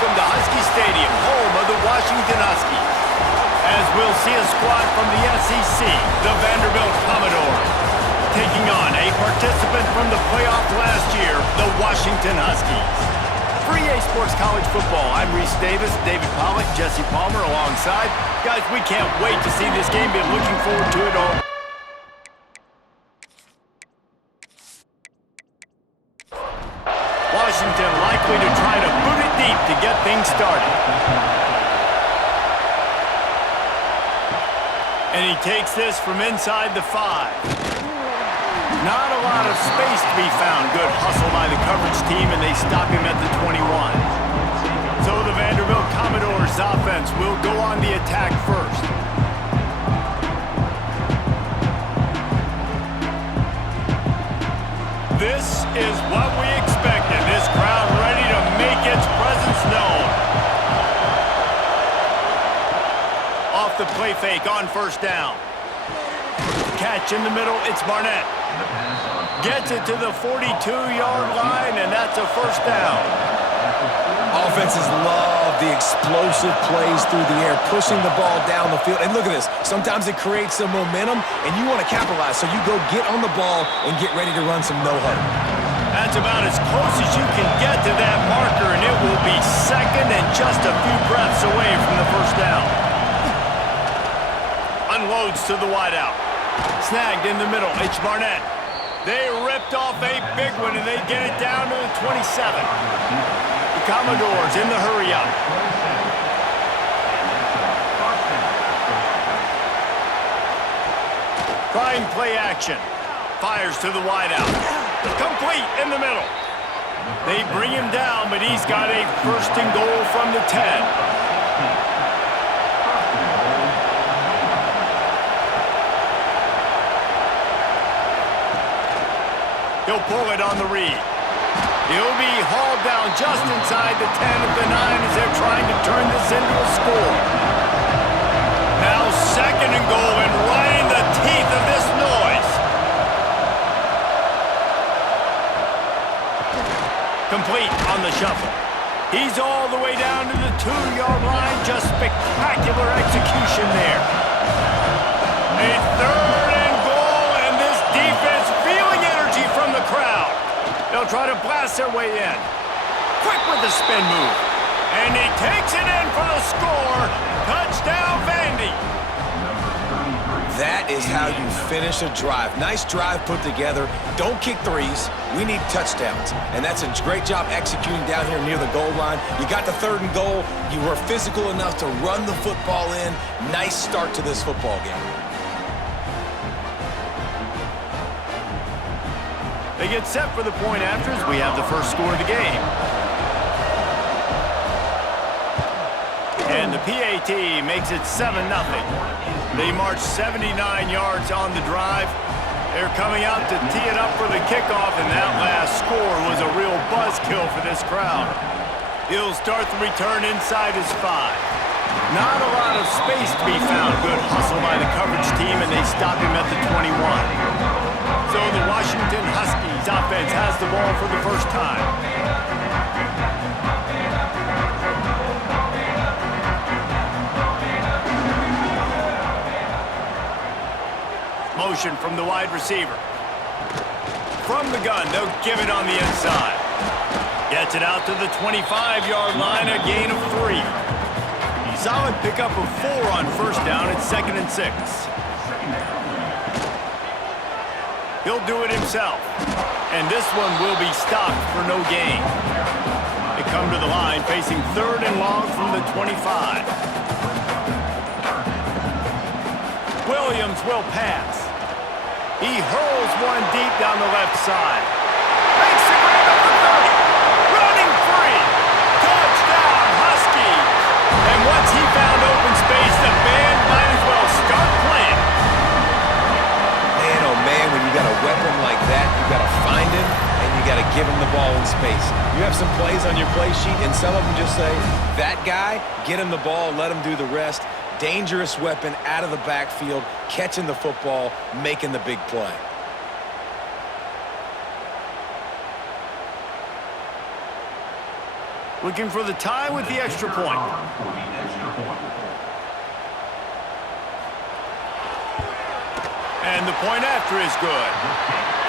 welcome to Husky Stadium, home of the Washington Huskies. As we'll see a squad from the SEC, the Vanderbilt Commodores, taking on a participant from the playoff last year, the Washington Huskies. For EA Sports College Football, I'm Reese Davis, David Pollock, Jesse Palmer alongside. Guys, we can't wait to see this game. Been looking forward to it all. Washington likely to try to boot it deep to get things started. And he takes this from inside the 5. Not a lot of space to be found. Good hustle by the coverage team, and they stop him at the 21. So the Vanderbilt Commodores offense will go on the attack first. This is what we expected. This crowd ready to make its presence known. Off the play fake on first down. Catch in the middle, it's Barnett. Gets it to the 42-yard line, and that's a first down. Offenses love the explosive plays through the air, pushing the ball down the field. And look at this. Sometimes it creates some momentum, and you want to capitalize. So you go get on the ball and get ready to run some no-huddle. That's about as close as you can get to that marker, and it will be second and just a few breaths away from the first down. Unloads to the wideout. Snagged in the middle. It's Barnett. They ripped off a big one, and they get it down to the 27. The Commodores in the hurry-up. Trying play action. Fires to the wideout. Complete in the middle. They bring him down, but he's got a first and goal from the 10. He'll pull it on the read. He'll be hauled down just inside the 10 of the 9 as they're trying to turn this into a score. Now second and goal, and right in the teeth of this noise. Complete on the shuffle. He's all the way down to the 2-yard line. Just spectacular execution there. A third and goal, and this defense feeling energy from the crowd. They'll try to blast their way in. Quick with the spin move. And he takes it in for the score. Touchdown, Vandy. That is how you finish a drive. Nice drive put together. Don't kick threes. We need touchdowns. And that's a great job executing down here near the goal line. You got the third and goal. You were physical enough to run the football in. Nice start to this football game. They get set for the point after as we have the first score of the game. And the PAT makes it 7-0. They march 79 yards on the drive. They're coming out to tee it up for the kickoff, and that last score was a real buzzkill for this crowd. He'll start the return inside his 5. Not a lot of space to be found. Good hustle by the coverage team, and they stop him at the 21. So the Washington Huskies offense has the ball for the first time. Motion from the wide receiver. From the gun, they'll give it on the inside. Gets it out to the 25-yard line, a gain of 3. Solid pickup of 4 on first down at 2nd and 6. He'll do it himself. And this one will be stopped for no gain. They come to the line facing 3rd and long from the 25. Williams will pass. He hurls one deep down the left side. Makes the grab at the 30. Running free. Touchdown, Huskies. And once he found open space, the band might as well start playing. Man, oh man, when you got a weapon like that, you got to find him, and you got to give him the ball in space. You have some plays on your play sheet, and some of them just say, that guy, get him the ball, let him do the rest. Dangerous weapon out of the backfield, catching the football, making the big play. Looking for the tie with the extra point. And the point after is good.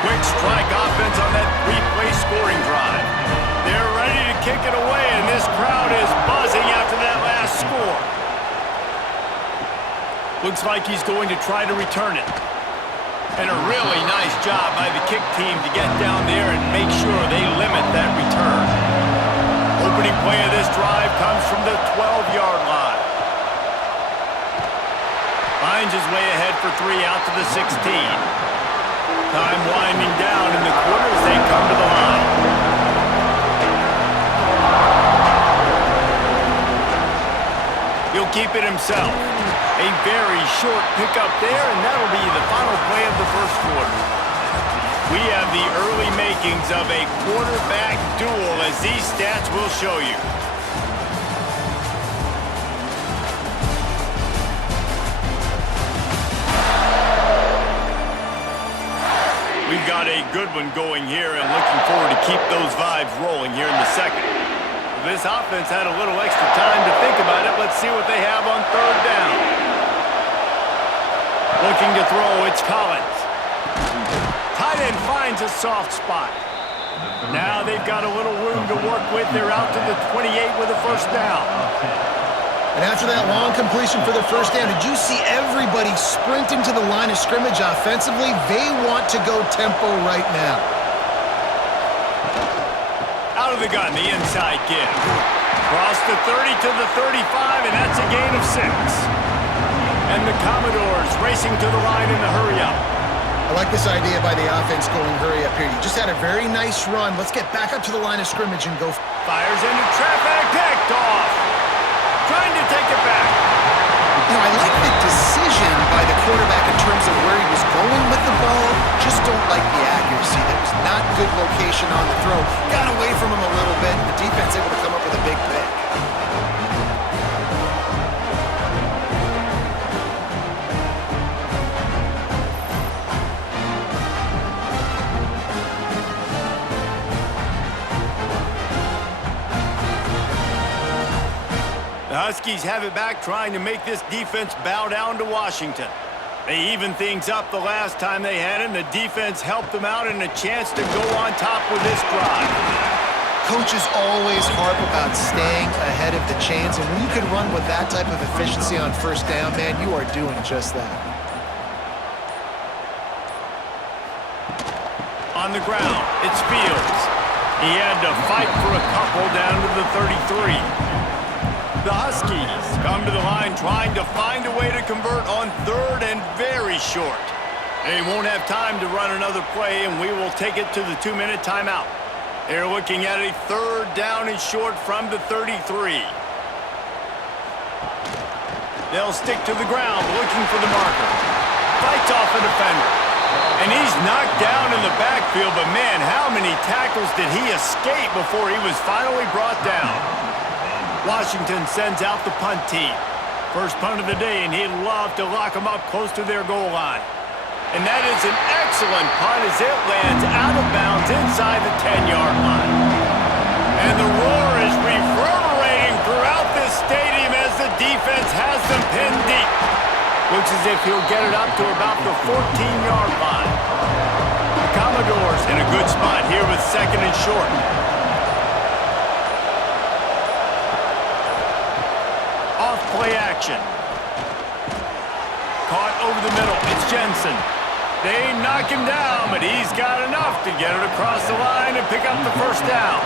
Quick strike offense on that three-play scoring drive. They're ready to kick it away, and this crowd is buzzing after that last score. Looks like he's going to try to return it. And a really nice job by the kick team to get down there and make sure they limit that return. Opening play of this drive comes from the 12-yard line. Finds his way ahead for 3 out to the 16. Time winding down in the quarter as they come to the line. He'll keep it himself. A very short pickup there, and that'll be the final play of the first quarter. We have the early makings of a quarterback duel, as these stats will show you. We've got a good one going here, and looking forward to keep those vibes rolling here in the second. This offense had a little extra time to think about it. Let's see what they have on third down. Looking to throw, it's Collins. Tight end finds a soft spot. Now they've got a little room to work with. They're out to the 28 with a first down. And after that long completion for the first down, did you see everybody sprinting to the line of scrimmage offensively? They want to go tempo right now. Out of the gun, the inside give. Cross the 30 to the 35, and that's a gain of 6. And the Commodores racing to the line in the hurry-up. I like this idea by the offense going hurry up here. You just had a very nice run. Let's get back up to the line of scrimmage and go. Fires into traffic, picked off. Trying to take it back. You know, I like the decision by the quarterback in terms of where he was going with the ball. Just don't like the accuracy. That was not good location on the throw. Got away from him a little bit. The defense able to come up with a big pick. The Huskies have it back, trying to make this defense bow down to Washington. They evened things up the last time they had it, and the defense helped them out and a chance to go on top with this drive. Coaches always harp about staying ahead of the chains, and when you can run with that type of efficiency on first down, man, you are doing just that. On the ground, it's Fields. He had to fight for a couple down to the 33. The Huskies come to the line trying to find a way to convert on third and very short. They won't have time to run another play, and we will take it to the 2-minute timeout. They're looking at a third down and short from the 33. They'll stick to the ground looking for the marker. Fights off a defender. And he's knocked down in the backfield, but man, how many tackles did he escape before he was finally brought down? Washington sends out the punt team. First punt of the day, and he'd love to lock them up close to their goal line. And that is an excellent punt as it lands out of bounds inside the 10-yard line. And the roar is reverberating throughout this stadium as the defense has them pinned deep. Looks as if he'll get it up to about the 14-yard line. The Commodores in a good spot here with second and short. Play action. Caught over the middle. It's Jensen. They knock him down, but he's got enough to get it across the line and pick up the first down.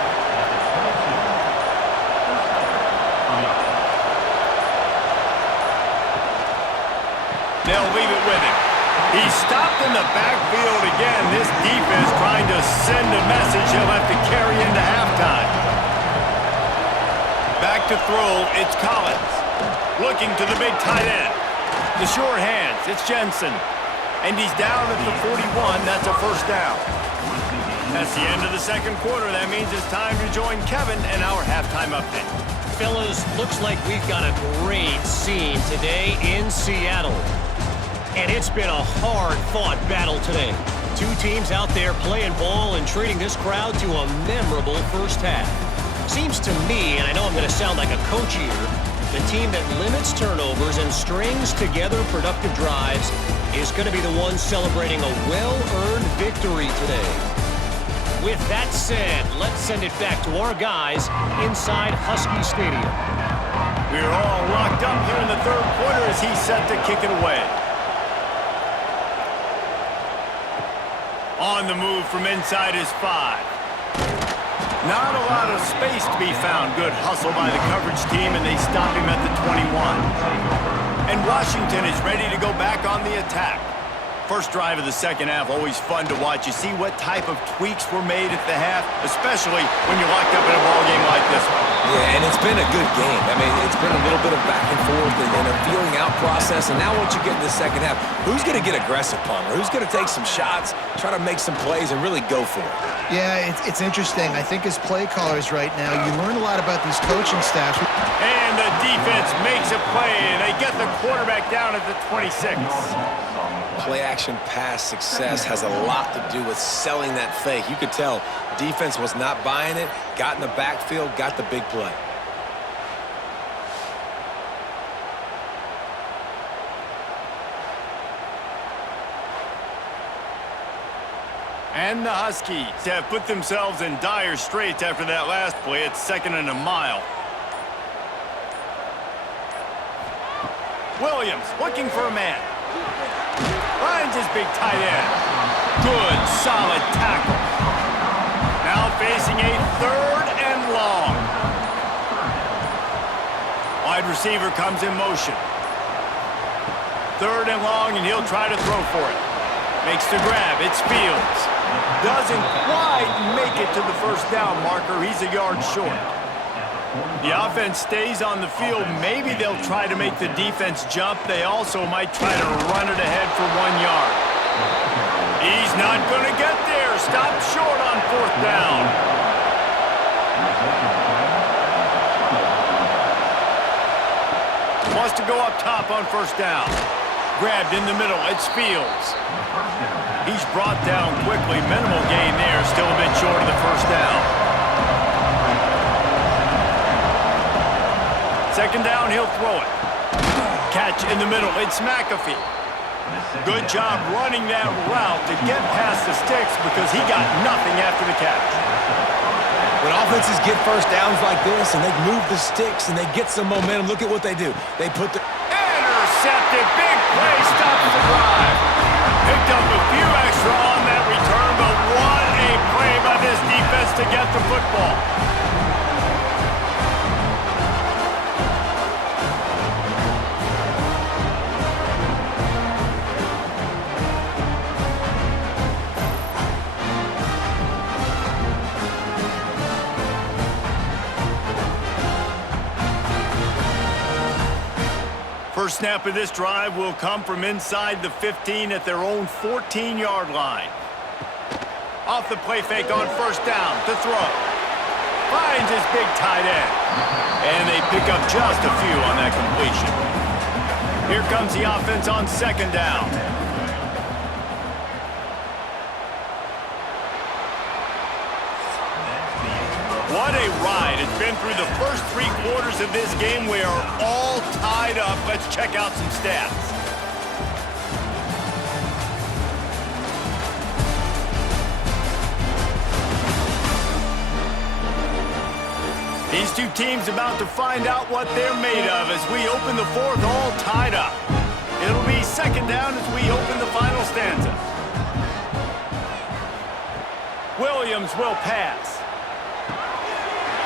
They'll leave it with him. He's stopped in the backfield again. This defense trying to send a message he'll have to carry into halftime. Back to throw. It's Collins. Looking to the big tight end. The sure hands, it's Jensen. And he's down at the 41. That's a first down. That's the end of the second quarter. That means it's time to join Kevin in our halftime update. Fellas, looks like we've got a great scene today in Seattle. And it's been a hard-fought battle today. Two teams out there playing ball and treating this crowd to a memorable first half. Seems to me, and sound like a coach here. The team that limits turnovers and strings together productive drives is going to be the one celebrating a well-earned victory today. With that said, let's send it back to our guys inside Husky Stadium. We're all locked up here in the third quarter as he's set to kick it away. On the move from inside his 5. Not a lot of space to be found. Good hustle by the coverage team, and they stop him at the 21. And Washington is ready to go back on the attack. First drive of the second half, always fun to watch. You see what type of tweaks were made at the half, especially when you're locked up in a ball game like this one. Yeah, and it's been a good game. I mean, it's been a little bit of back and forth and a feeling out process. And now once you get in the second half, who's going to get aggressive, Palmer? Who's going to take some shots, try to make some plays, and really go for it? Yeah, it's interesting. I think as play callers right now, you learn a lot about these coaching staffs. And the defense makes a play, and they get the quarterback down at the 26. Play-action pass success has a lot to do with selling that fake. You could tell defense was not buying it, got in the backfield, got the big play. And the Huskies have put themselves in dire straits after that last play. It's 2nd and a mile. Williams looking for a man. Finds his big tight end. Good, solid tackle. Now facing a 3rd and long. Wide receiver comes in motion. 3rd and long, and he'll try to throw for it. Makes the grab. It's Fields. Doesn't quite make it to the first down marker. He's a yard short. The offense stays on the field. Maybe they'll try to make the defense jump. They also might try to run it ahead for 1 yard. He's not going to get there. Stopped short on 4th down. Wants to go up top on 1st down. Grabbed in the middle. It's Fields. He's brought down quickly. Minimal gain there. Still a bit short of the 1st down. 2nd down, he'll throw it. Catch in the middle. It's McAfee. Good job running that route to get past the sticks because he got nothing after the catch. When offenses get first downs like this and they move the sticks and they get some momentum, look at what they do. They put the... Intercepted. Big play. Stops the drive. Picked up a few extra on that return, but what a play by this defense to get the football. First snap of this drive will come from inside the 15 at their own 14-yard line. Off the play fake on 1st down to throw. Finds his big tight end. And they pick up just a few on that completion. Here comes the offense on 2nd down. What a ride. It's been through the first 3 quarters of this game. We are all tied up. Let's check out some stats. These two teams about to find out what they're made of as we open the 4th all tied up. It'll be 2nd down as we open the final stanza. Williams will pass.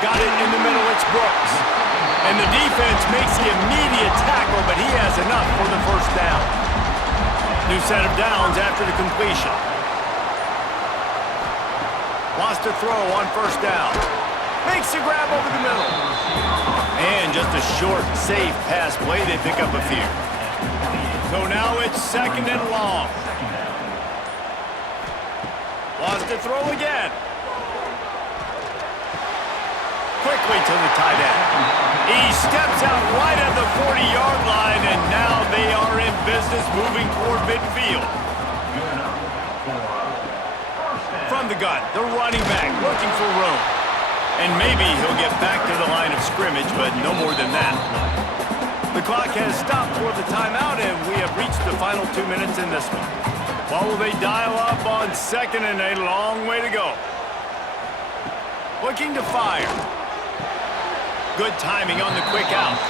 Got it in the middle, it's Brooks. And the defense makes the immediate tackle, but he has enough for the 1st down. New set of downs after the completion. Wants to throw on 1st down. Makes the grab over the middle. And just a short, safe pass play. They pick up a few. So now it's 2nd and long. Wants to throw again. Quickly to the tight end. He steps out right at the 40-yard line, and now they are in business moving toward midfield. From the gun, the running back looking for room. And maybe he'll get back to the line of scrimmage, but no more than that. The clock has stopped for the timeout, and we have reached the final 2 minutes in this one. What will they dial up on second and a long way to go? Looking to fire. Good timing on the quick out.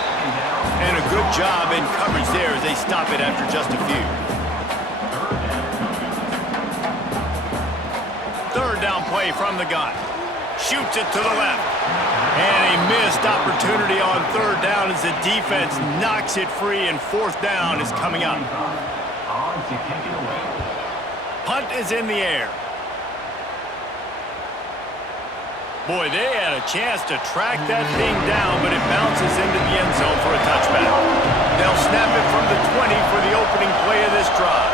And a good job in coverage there as they stop it after just a few. Third down play from the gun. Shoots it to the left. And a missed opportunity on third down as the defense knocks it free, and fourth down is coming up. Punt is in the air. Boy, they had a chance to track that thing down, but it bounces into the end zone for a touchback. They'll snap it from the 20 for the opening play of this drive.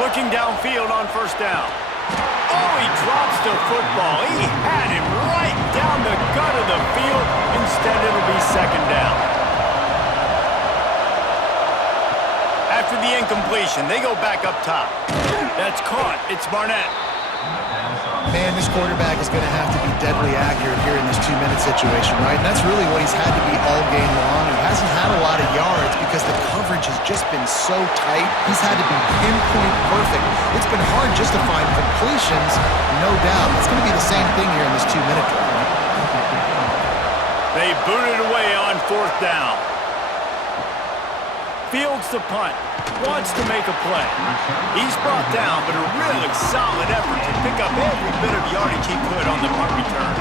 Looking downfield on first down. Oh, he drops the football. He had him right down the gut of the field. Instead, it'll be second down. After the incompletion, they go back up top. That's caught. It's Barnett. Man, this quarterback is going to have to be deadly accurate here in this 2-minute situation, right? And that's really what he's had to be all game long. He hasn't had a lot of yards because the coverage has just been so tight. He's had to be pinpoint perfect. It's been hard just to find completions, no doubt. It's going to be the same thing here in this 2-minute drive. They boot it away on fourth down. Fields the punt. Wants to make a play. He's brought down, but a really solid effort to pick up every bit of yardage he could on the punt return.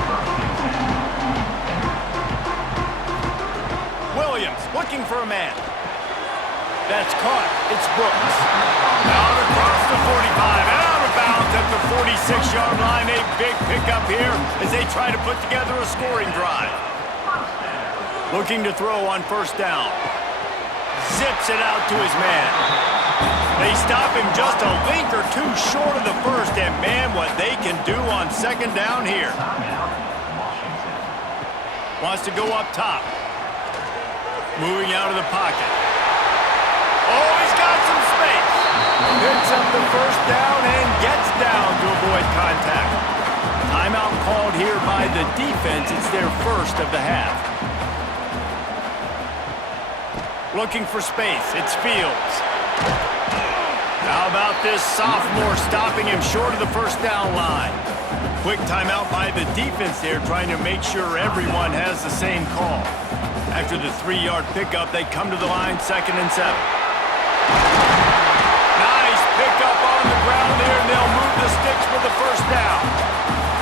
Williams looking for a man. That's caught. It's Brooks. Out across the 45 and out of bounds at the 46-yard line. A big pickup here as they try to put together a scoring drive. Looking to throw on first down. Zips it out to his man. They stop him just a link or two short of the first, and man, what they can do on second down here. Wants to go up top. Moving out of the pocket. Oh, he's got some space. Picks up the first down and gets down to avoid contact. Timeout called here by the defense. It's their first of the half. Looking for space. It's Fields. How about this sophomore stopping him short of the first down line? Quick timeout by the defense there, trying to make sure everyone has the same call. After the 3-yard pickup, they come to the line, 2nd and 7. Nice pickup on the ground there, and they'll move the sticks for the first down.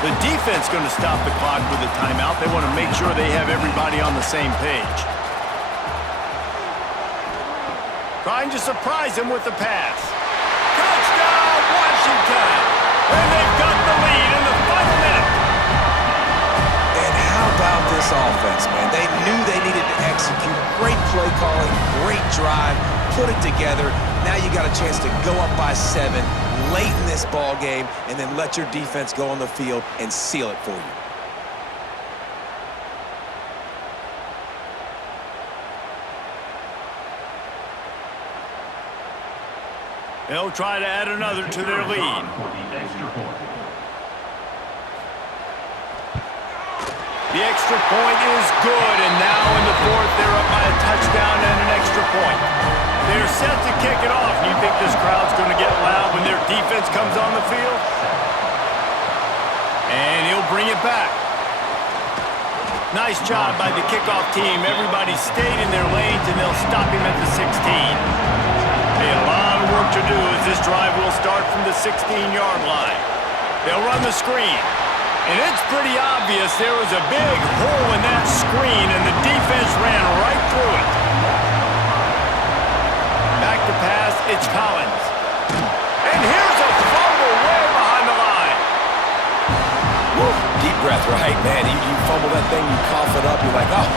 The defense going to stop the clock with a timeout. They want to make sure they have everybody on the same page. Trying to surprise him with the pass. Touchdown, Washington! And they've got the lead in the final minute. And how about this offense, man? They knew they needed to execute. Great play calling, great drive, put it together. Now you got a chance to go up by 7 late in this ball game and then let your defense go on the field and seal it for you. They'll try to add another to their lead. The extra point is good, and now in the fourth, they're up by a touchdown and an extra point. They're set to kick it off. You think this crowd's going to get loud when their defense comes on the field? And he'll bring it back. Nice job by the kickoff team. Everybody stayed in their lanes, and they'll stop him at the 16. A lot of work to do as this drive will start from the 16-yard line. They'll run the screen. And it's pretty obvious there was a big hole in that screen, and the defense ran right through it. Back to pass, it's Collins. And here's a fumble way behind the line. Woo, deep breath, right? Man, you fumble that thing, you cough it up, you're like, oh,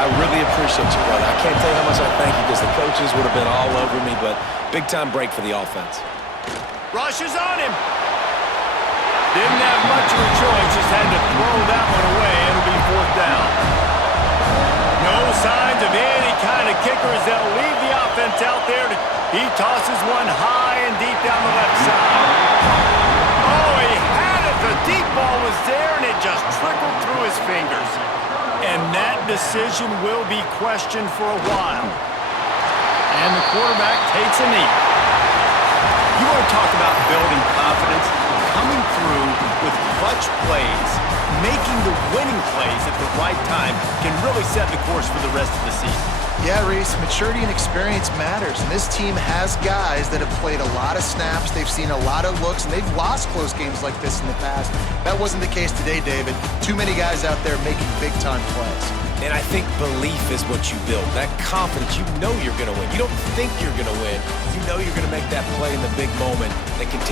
I really appreciate you, brother. I can't tell you how much I thank you because the coaches would have been all over me, but big-time break for the offense. Rush is on him. Didn't have much of a choice, just had to throw that one away. It'll be fourth down. No signs of any kind of kickers. They'll leave the offense out there. He tosses one high and deep down the left side. Oh, he had it. The deep ball was his fingers. And that decision will be questioned for a while. And the quarterback takes a knee. You want to talk about building confidence? Coming through with clutch plays, making the winning plays at the right time can really set the course for the rest of the season. Yeah, Reese, maturity and experience matters, and this team has guys that have played a lot of snaps, they've seen a lot of looks, and they've lost close games like this in the past. That wasn't the case today, David. Too many guys out there making big-time plays. And I think belief is what you build. That confidence, you know you're going to win. You don't think you're going to win. You know you're going to make that play in the big moment that continues.